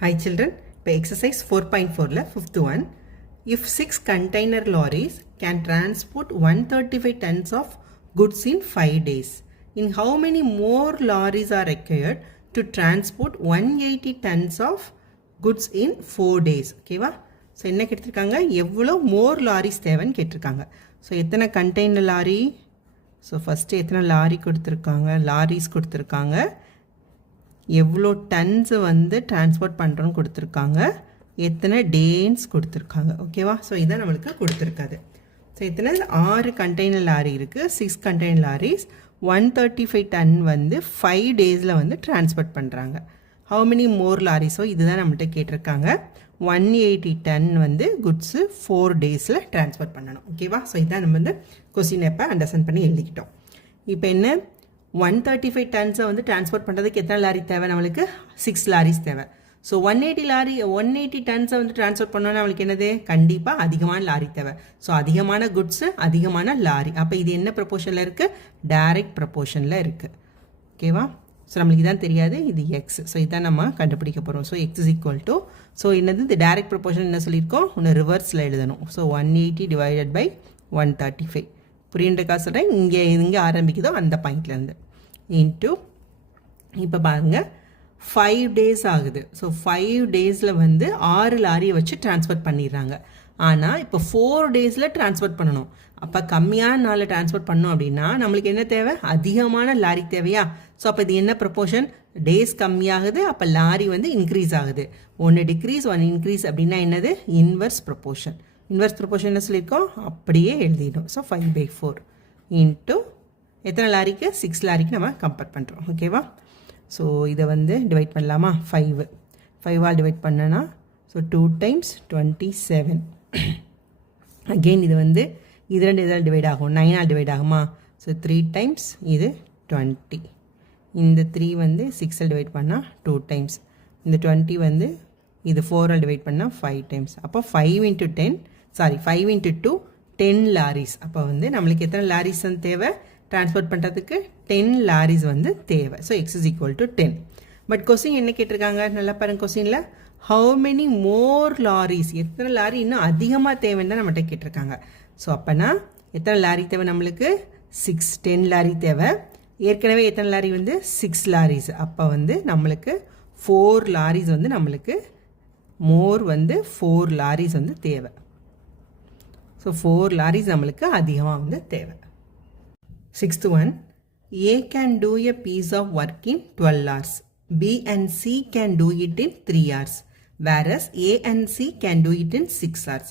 Hi children, இப்போ exercise 4.4ல fifth one. If 6 container lorries can transport 135 tons of goods in 5 days, in how many more lorries are required to transport 180 tons of goods in 4 days? ஓகேவா? So என்ன கேட்டிருக்காங்க, எவ்வளோ மோர் loris தேவைன்னு கேட்டிருக்காங்க. So எத்தனை container lorry, so first எத்தனை lorry கொடுத்துருக்காங்க, loris கொடுத்துருக்காங்க, எவ்வளோ டன்ஸு வந்து டிரான்ஸ்போர்ட் பண்ணுறோன்னு கொடுத்துருக்காங்க, எத்தனை டேன்ஸ் கொடுத்துருக்காங்க. ஓகேவா? ஸோ இதான் நம்மளுக்கு கொடுத்துருக்காது. ஸோ எத்தனை 6 கண்டெய்னர் லாரி இருக்குது, 6 கண்டெய்னர் லாரிஸ் 135 டன் வந்து 5 டேஸில் வந்து டிரான்ஸ்போர்ட் பண்ணுறாங்க. How many more lorry? So இதுதான் நம்மள்கிட்ட கேட்டிருக்காங்க. 180 டன் வந்து குட்ஸு 4 டேஸில் டிரான்ஸ்போர்ட் பண்ணணும். ஓகேவா? ஸோ இதான் நம்ம வந்து கொஸ்டின் எப்போ அண்டர்ஸ்டாண்ட் பண்ணி எழுதிக்கிட்டோம். இப்போ என்ன, 135 டன்ஸை வந்து டிரான்ஸ்போர்ட் பண்ணுறதுக்கு எத்தனை லாரி தேவை? நம்மளுக்கு 6 லாரிஸ் தேவை. ஸோ 180 டன்ஸை வந்து டிரான்ஸ்போர்ட் பண்ணோன்னா நம்மளுக்கு என்னது, கண்டிப்பாக அதிகமான லாரி தேவை. ஸோ அதிகமான குட்ஸு அதிகமான லாரி. அப்போ இது என்ன ப்ரொபோர்ஷனில் இருக்குது? டைரக்ட் ப்ரொபோர்ஷனில் இருக்குது. ஓகேவா? ஸோ நம்மளுக்கு இதான் தெரியாது, இது எக்ஸ். ஸோ இதான் நம்ம கண்டுபிடிக்க போகிறோம். So X is equal to, so என்னது இந்த டைரக்ட் ப்ரொபோர்ஷன் என்ன சொல்லியிருக்கோம், ஒன்று ரிவர்ஸில் எழுதணும். So 180 divided by 135. புரியுன்றக்கா சொல்கிறேன், இங்கே ஆரம்பிக்குதோ அந்த பாயிண்ட்லேருந்து இன்ட்டு, இப்போ பாருங்கள் 5 டேஸ் ஆகுது. ஸோ 5 டேஸில் வந்து 6 லாரியை வச்சு டிரான்ஸ்போர்ட் பண்ணிடுறாங்க. ஆனால் இப்போ 4 டேஸில் டிரான்ஸ்போர்ட் பண்ணணும். அப்போ கம்மியான நாளில் டிரான்ஸ்போர்ட் பண்ணோம் அப்படின்னா நம்மளுக்கு என்ன தேவை, அதிகமான லாரி தேவையா? ஸோ அப்போ இது என்ன ப்ரொபோர்ஷன், டேஸ் கம்மியாகுது, அப்போ லாரி வந்து இன்க்ரீஸ் ஆகுது. 1 டிக்ரீஸ் 1 இன்க்ரீஸ் அப்படின்னா என்னது, இன்வர்ஸ் ப்ரொபோர்ஷன். இன்வர்ஸ் ப்ரொபோர்ஷன் என்ன சொல்லியிருக்கோம், அப்படியே எழுதிடும். ஸோ 5/4 இன்ட்டு எத்தனை லாரிக்கு, 6 லாரிக்கு நம்ம கம்பேர் பண்ணுறோம். ஓகேவா? ஸோ இதை வந்து டிவைட் பண்ணலாமா, 5ஆல் டிவைட் பண்ணனா, ஸோ 2 டைம்ஸ் 27. அகெயின் இது வந்து இது 2 இதால் டிவைட் ஆகும், 9ஆல் டிவைட் ஆகுமா? ஸோ 3 டைம்ஸ் இது 20. இந்த 3 வந்து 6ஆல் டிவைட் பண்ணால் 2 டைம்ஸ். இந்த 20 வந்து இது 4ஆல் டிவைட் பண்ணால் 5 டைம்ஸ். அப்போ 5 × 2 10 லாரிஸ். அப்போ வந்து நம்மளுக்கு எத்தனை லாரிஸ் வந்து தேவை, டிரான்ஸ்போர்ட் பண்ணுறதுக்கு 10 லாரிஸ் வந்து தேவை. So X is equal to 10. But question என்ன கேட்டிருக்காங்க, நல்லா பாருங்க கொஸ்டினில், ஹவு மெனி மோர் லாரிஸ், எத்தனை லாரி இன்னும் அதிகமாக தேவைன்னு தான் நம்மகிட்ட கேட்டிருக்காங்க. ஸோ அப்போனா எத்தனை லாரி தேவை நம்மளுக்கு, 10 லாரி தேவை. ஏற்கனவே எத்தனை லாரி வந்து 6 லாரிஸ். அப்போ வந்து நம்மளுக்கு 4 லாரிஸ் வந்து நம்மளுக்கு மோர் வந்து 4 லாரிஸ் வந்து தேவை. ஸோ 4 லாரிஸ் நம்மளுக்கு அதிகமாக வந்து தேவை. 6th one, A can do a piece of work in 12 hours. B and C can do it in 3 hours. Whereas A and C can do it in 6 hours.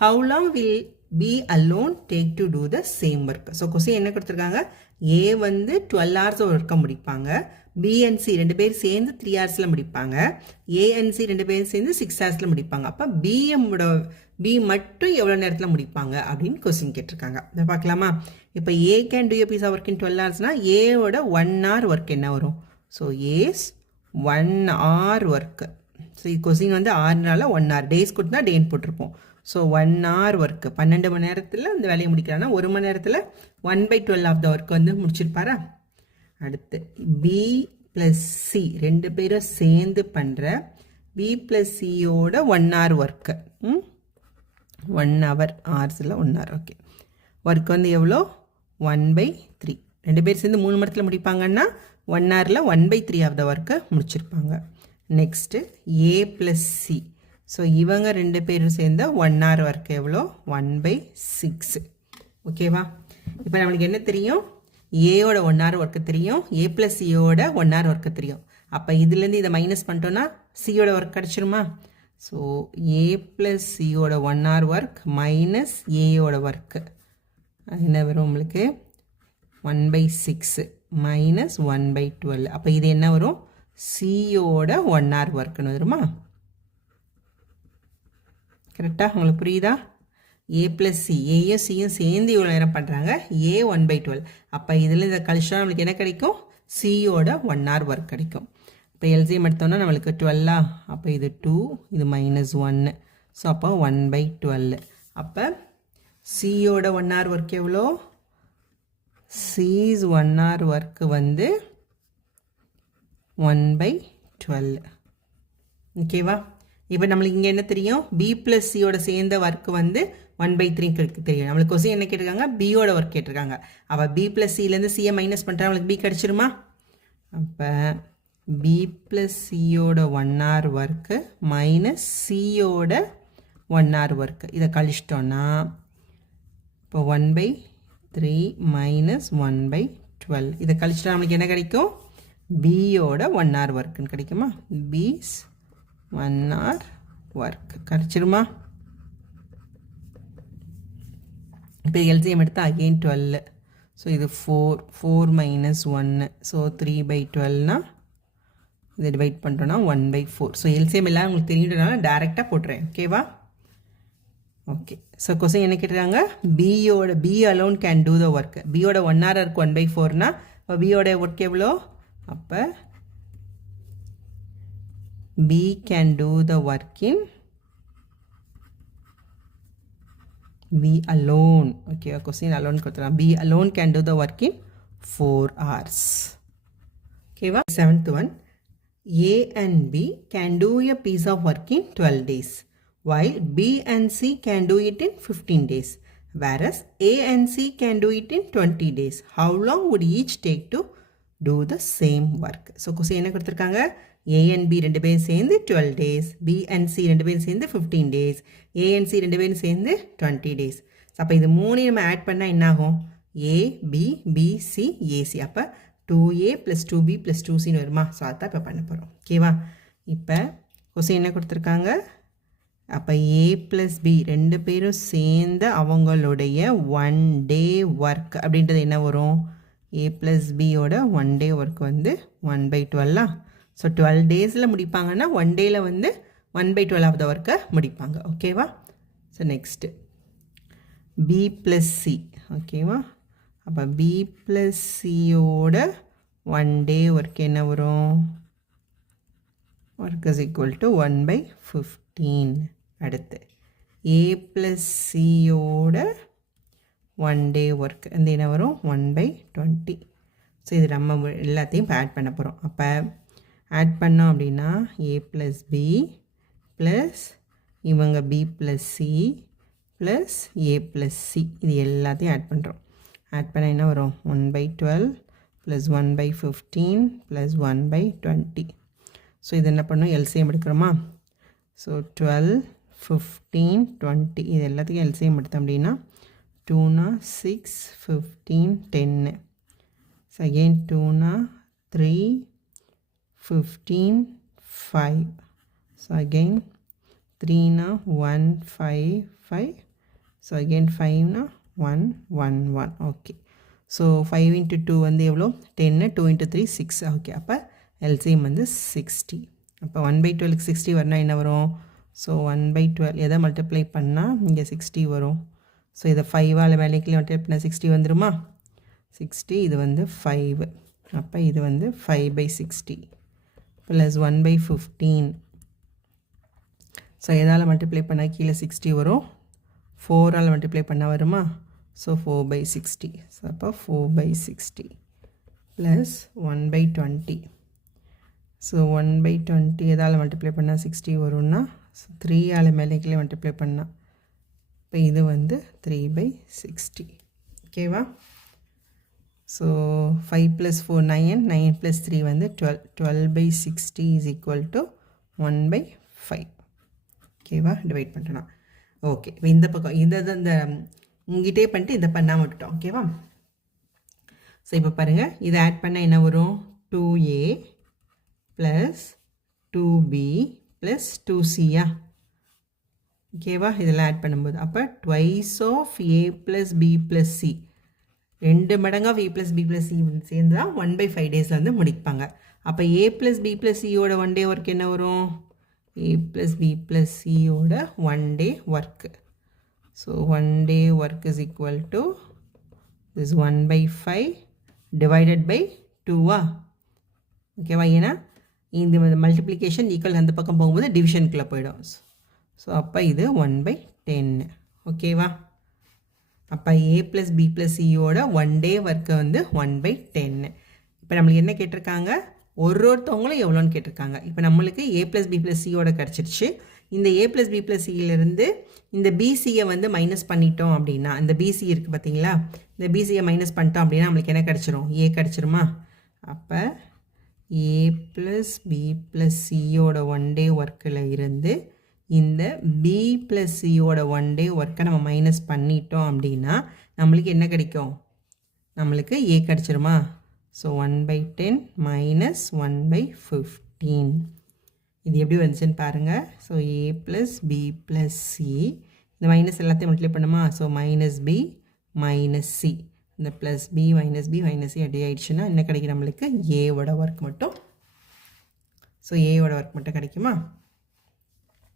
How long will B alone take to do the same work? So, question என்ன கொடுத்துருக்காங்க, A வந்து 12 hours ஒர்க்கை முடிப்பாங்க, B and C 2 பேர் சேர்ந்து 3 ஹவர்ஸில் முடிப்பாங்க, A and C 2 பேர் சேர்ந்து 6 ஹவர்ஸில் முடிப்பாங்க. அப்போ B மட்டும் எவ்வளோ நேரத்தில் முடிப்பாங்க அப்படின்னு கொஸ்டின் கேட்டிருக்காங்க. இதை பார்க்கலாமா? இப்போ A can do a piece of work in 12 hours ஏவோட 1 hour ஒர்க் என்ன வரும்? So A's 1 hour work. So question வந்து 6 1 hour, டேஸ் கொடுத்தா டேன்னு போட்டிருப்போம். ஸோ 1 hour ஒர்க்கு 12 மணி நேரத்தில் அந்த வேலையை முடிக்கிறான்னா 1 மணி நேரத்தில் 1/12 ஆஃப் த ஒர்க் வந்து முடிச்சிருப்பாரா? அடுத்து B + C 2 பேரும் சேர்ந்து பண்ணுற B + Cயோட 1 hour ஒர்க்கு, 1 hour, ஹவர்ஸில் 1 hour. ஓகே, ஒர்க் வந்து எவ்வளோ, 1/3. 2 பேர் சேர்ந்து 3 மணி நேரத்தில் முடிப்பாங்கன்னா 1 hourல 1/3 ஆஃப் த ஒர்க்கை முடிச்சிருப்பாங்க. Next A + C. ஸோ இவங்க 2 பேரும் சேர்ந்த 1 hour ஒர்க் எவ்வளோ, 1/6. ஓகேவா? இப்போ நம்மளுக்கு என்ன தெரியும், ஏயோட 1 hour ஒர்க்கு தெரியும், A + Cயோட 1 hour ஒர்க்கு தெரியும். அப்போ இதுலேருந்து இதை மைனஸ் பண்ணிட்டோன்னா சியோட ஒர்க் கிடச்சிருமா? ஸோ A + Cயோட 1 hour ஒர்க் மைனஸ் ஏயோட ஒர்க்கு என்ன வரும் உங்களுக்கு, 1/6 மைனஸ் 1/12. அப்போ இது என்ன வரும், சியோட 1 hour ஒர்க்குன்னு வருமா? கரெக்டாக உங்களுக்கு புரியுதா? A + C, ஏயும் சியும் சேர்ந்து இவ்வளோ நேரம் பண்ணுறாங்க, A 1/12. அப்போ இதில் இதை கழிச்சா நம்மளுக்கு என்ன கிடைக்கும், சியோட 1 hour ஒர்க் கிடைக்கும். இப்போ எல்சிஎம் எடுத்தோன்னா நம்மளுக்கு 12. அப்போ இது 2, இது -1. ஸோ அப்போ 1/12. அப்போ சியோட 1 hour ஒர்க் எவ்வளோ, C's 1 hour ஒர்க்கு வந்து 1/12. ஓகேவா? இப்போ நம்மளுக்கு இங்கே என்ன தெரியும், பி ப்ளஸ் சியோட சேர்ந்த ஒர்க் வந்து 1/3 தெரியும். நம்மளுக்கு கொஸ்டின் என்ன கேட்டிருக்காங்க, பியோட ஒர்க் கேட்டிருக்காங்க. அப்போ பி ப்ளஸ் சிலேருந்து சியை மைனஸ் பண்ணுறா நம்மளுக்கு பி கிடச்சிருமா? அப்போ பி ப்ளஸ் சியோட 1 hour ஒர்க்கு மைனஸ் சியோட 1 hour ஒர்க்கு இதை கழிச்சிட்டோன்னா இப்போ 1/3 மைனஸ் 1/12 இதை கழிச்சிட்டா நம்மளுக்கு என்ன கிடைக்கும், பியோட 1 hour ஒர்க்குன்னு கிடைக்குமா? பீஸ் 1 hour ஒர்க் கிடைச்சிருமா? இப்போ எல்சிஎம் எடுத்தால் அகெயின் 12. ஸோ இது 4 மைனஸ் 1. ஸோ 3/12னா இதை டிவைட் பண்ணிட்டோன்னா 1/4. ஸோ எல்சிஎம் எல்லாம் உங்களுக்கு தெரியுன்றனால டேரெக்டாக போட்டுறேன். ஓகேவா? ஓகே. ஸோ கொஸ்டின் என்ன கேட்டிருக்காங்க, B alone can do the work. பியோட 1 hour இருக்கு 1/4னா இப்போ பியோட ஒர்க் எவ்வளோ? அப்போ B can do the work in B alone. Okay, question alone கொடுத்துலாம். B alone can do the work in 4 hours. Okay, 7th one. A and B can do a piece of work in 12 days, while B and C can do it in 15 days, whereas A and C can do it in 20 days. How long would each take to do the same work? So, question என்ன கொடுத்துருக்காங்க, A and B ரெண்டு பேரும் சேர்ந்து 12 days, B and C ரெண்டு பேரும் சேர்ந்து 15 days, A and C ரெண்டு பேரும் சேர்ந்து 20 days. அப்போ இது மூணையும் நம்ம ஆட் பண்ணால் என்ன ஆகும், A, B, B, C, AC. அப்போ 2A + 2B + 2Cன்னு வருமா? ஸோ அதான் இப்போ பண்ண போகிறோம். ஓகேவா? இப்போ கொஸ்டின் என்ன கொடுத்துருக்காங்க, அப்போ A + B ரெண்டு பேரும் சேர்ந்து அவங்களுடைய 1 day ஒர்க் அப்படின்றது என்ன வரும், A + Bயோட 1 day ஒர்க் வந்து 1/12. ஸோ 12 daysல முடிப்பாங்கன்னா 1 dayல வந்து 1/12 ஆஃப் த ஒர்க்கை முடிப்பாங்க. ஓகேவா? So next B + C. ஓகேவா? அப்போ B + Cயோட 1 day ஒர்க் என்ன வரும், ஒர்க் இஸ் ஈக்குவல் டு 1/15. அடுத்து A + Cயோட 1 day ஒர்க் வந்து என்ன வரும், 1/20. ஸோ இது நம்ம எல்லாத்தையும் இப்போ ஆட் பண்ண போகிறோம். அப்போ ஆட் பண்ணோம் அப்படின்னா A + B ப்ளஸ் இவங்க B + C plus A + C இது எல்லாத்தையும் ஆட் பண்ணுறோம். ஆட் பண்ண என்ன வரும், 1/12 ப்ளஸ் 1/15 ப்ளஸ் 1/20. ஸோ இது என்ன பண்ணோம், எல்சிஎம் எடுக்கிறோமா? ஸோ 12, 15, 20 இது எல்லாத்துக்கும் எல்சிஎம் எடுத்தோம் அப்படின்னா 2 6, 15, 10. So again 2 3, 15, 5. So again 3 1 5 5. So again 5 1 1 1. Okay. So 5 into 2 வந்து எவ்வளோ, 10. 2 into 3 6. ஓகே. அப்போ எல்சிஎம் வந்து 60. அப்போ 1/12 60 வரனா என்ன வரும், ஸோ 1/12 எதை மல்டிப்ளை பண்ணால் இங்கே 60 வரும். ஸோ இதை 5ஆல் வேலைக்கு மல்டிப்ளை பண்ணால் 60 வந்துருமா? 60 இது வந்து 5. அப்போ இது வந்து 5/60 ப்ளஸ் 1/15. ஸோ எதால் மல்டிப்ளை பண்ணால் கீழே 60 வரும், 4ஆல் மல்டிப்ளை பண்ணால் வருமா? ஸோ 4/60. ஸோ அப்போ 4/60 ப்ளஸ் 1/20. ஸோ 1/20 எதால் மல்டிப்ளை பண்ணால் 60 வரும்னா 3ஆல் மேலே கீழே மல்டிப்ளை பண்ணால் இப்போ இது வந்து 3/60. ஓகேவா? ஸோ 5 + 4 9, 9 + 3 வந்து 12. 12/60 இஸ் ஈக்குவல் டு 1/5. ஓகேவா? டிவைட் பண்ணிட்டோன்னா ஓகே. இப்போ இந்த பக்கம் இந்த இங்கிட்டே பண்ணிட்டு இதை பண்ணாமல் விட்டுட்டோம். ஓகேவா? ஸோ இப்போ பாருங்கள், இதை ஆட் பண்ணால் என்ன வரும், 2A ப்ளஸ் 2B ப்ளஸ் 2Cயா? ஓகேவா? இதெல்லாம் ஆட் பண்ணும்போது அப்போ twice of A + B + C 2 மடங்காக A + B + C சேர்ந்து தான் 1/5 டேஸில் வந்து முடிப்பாங்க. அப்போ A + B + Cயோட 1 day ஒர்க் என்ன வரும், A + B + Cயோட 1 day work. So 1 day work is equal to this 1/5 divided by 2வா? ஓகேவா? ஏன்னா இந்த மல்டிப்ளிகேஷன் ஈக்குவல் அந்த பக்கம் போகும்போது டிவிஷனுக்குள்ளே போயிடும். ஸோ அப்போ இது 1/10. ஓகேவா? அப்போ A + B + Cயோட 1 day ஒர்க்கை வந்து 1/10. இப்போ நம்மளுக்கு என்ன கேட்டிருக்காங்க, ஒருத்தவங்களும் எவ்வளோன்னு கேட்டிருக்காங்க. இப்போ நம்மளுக்கு a + b + cயோட கிடச்சிருச்சு. இந்த a + b + cயிலிருந்து இந்த பிசியை வந்து மைனஸ் பண்ணிட்டோம் அப்படின்னா, இந்த பிசி இருக்குது பார்த்தீங்களா, இந்த பிசியை மைனஸ் பண்ணிட்டோம் அப்படின்னா நம்மளுக்கு என்ன கிடச்சிரும்? ஏ கிடச்சிருமா? அப்போ a + b + cயோட 1 day ஒர்க்கில் இருந்து இந்த b + cயோட 1 day ஒர்க்கை நம்ம மைனஸ் பண்ணிட்டோம் அப்படின்னா நம்மளுக்கு என்ன கிடைக்கும்? நம்மளுக்கு a கிடச்சிருமா? So 1/10 minus 1/15. இது எப்படி வந்துச்சுன்னு பாருங்கள். ஸோ a + b + c, இந்த மைனஸ் எல்லாத்தையும் மல்டிப்ளை பண்ணுமா? ஸோ -b - c, இந்த +b - b - c அப்படி ஆயிடுச்சுன்னா என்ன கிடைக்கும் நம்மளுக்கு? ஏவோட ஒர்க் மட்டும். ஸோ ஏவோட ஒர்க் மட்டும் கிடைக்குமா?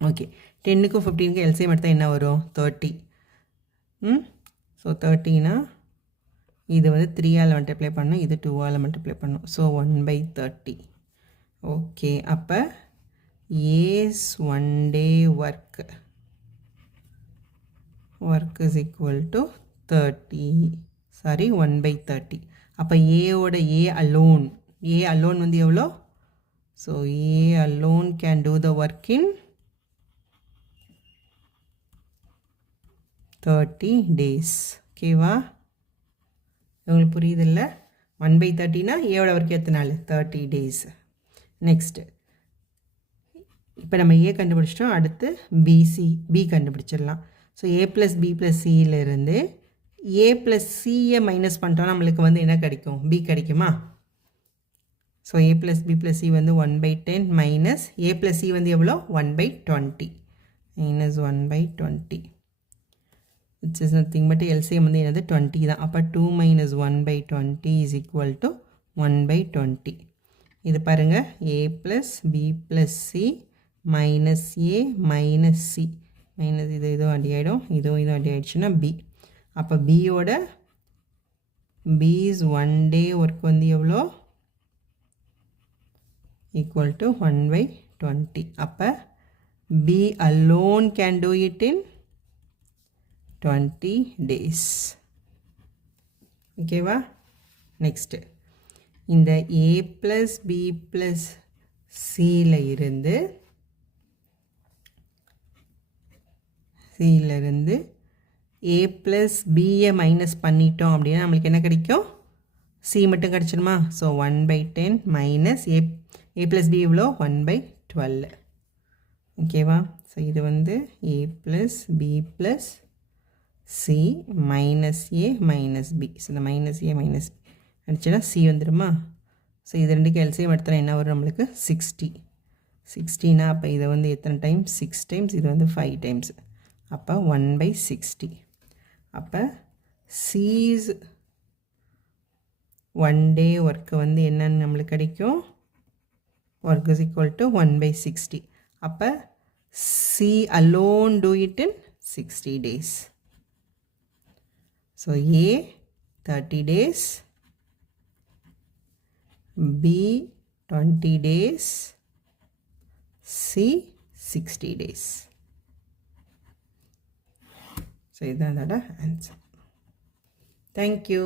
ஓகே. 10க்கும் 15க்கும் எல்சிஎம் எடுத்தால் என்ன வரும்? 30. ஸோ 30னா இது வந்து 3ஆல் மல்டிப்ளை பண்ணணும், இது 2ஆல் மல்டிப்ளை பண்ணணும். ஸோ 1/30. ஓகே. அப்போ A's 1 day work is equal to 30. Sorry 1/30. அப்போ ஏவோட ஏ அலோன் வந்து எவ்வளோ? So A alone can do the work in 30 days. ஓகேவா? உங்களுக்கு புரியுதில்ல? 1/30னா ஏவோட ஒர்க் எத்தனை நாள்? 30 days. நெக்ஸ்ட்டு இப்போ நம்ம ஏ கண்டுபிடிச்சிட்டோம். அடுத்து பி கண்டுபிடிச்சிடலாம். ஸோ a + b + cயிலிருந்து a + cயை மைனஸ் பண்ணிட்டோம்னா நம்மளுக்கு வந்து என்ன கிடைக்கும்? b கிடைக்குமா? ஸோ a + b + c வந்து 1/10 மைனஸ் a + c வந்து எவ்வளோ? 1/20 minus 1/20, which is nothing but LCM வந்து என்னது? 20 தான். அப்போ 2 - 1/20 is equal to 1/20. இது பாருங்கள், a + b + c minus a minus c minus இதுவும் அடி ஆகிடும், இதுவும் அடி ஆகிடுச்சுன்னா b. அப்போ பியோட b's 1 day ஒர்க் வந்து எவ்வளோ? Equal to 1/20. அப்போ b alone can do it in 20 days. ஓகேவா? நெக்ஸ்ட்டு இந்த a + b + cயில் இருந்து a + bயை மைனஸ் பண்ணிட்டோம் அப்படின்னா நம்மளுக்கு என்ன கிடைக்கும்? c மட்டும் கிடச்சிருமா? ஸோ 1/10 மைனஸ் a + b இவ்வளோ? 1/12. ஓகேவா? ஸோ இது வந்து a + b + c minus a minus b. So இந்த -a - b அடிச்சுன்னா c வந்துடுமா? ஸோ இது ரெண்டுக்கு எல்சிஎம் எடுத்தால் என்ன வரும் நம்மளுக்கு? 60. 60னா அப்போ இதை வந்து எத்தனை டைம்ஸ்? 6 டைம்ஸ். இது வந்து 5 டைம்ஸ். அப்போ 1/60. அப்போ c's 1 day ஒர்க்கு வந்து என்னன்னு நம்மளுக்கு கிடைக்கும்? Work is equal to 1/60. அப்போ c alone do it in 60 days. So A 30 days, B 20 days, C 60 days. So, this is the answer. Thank you.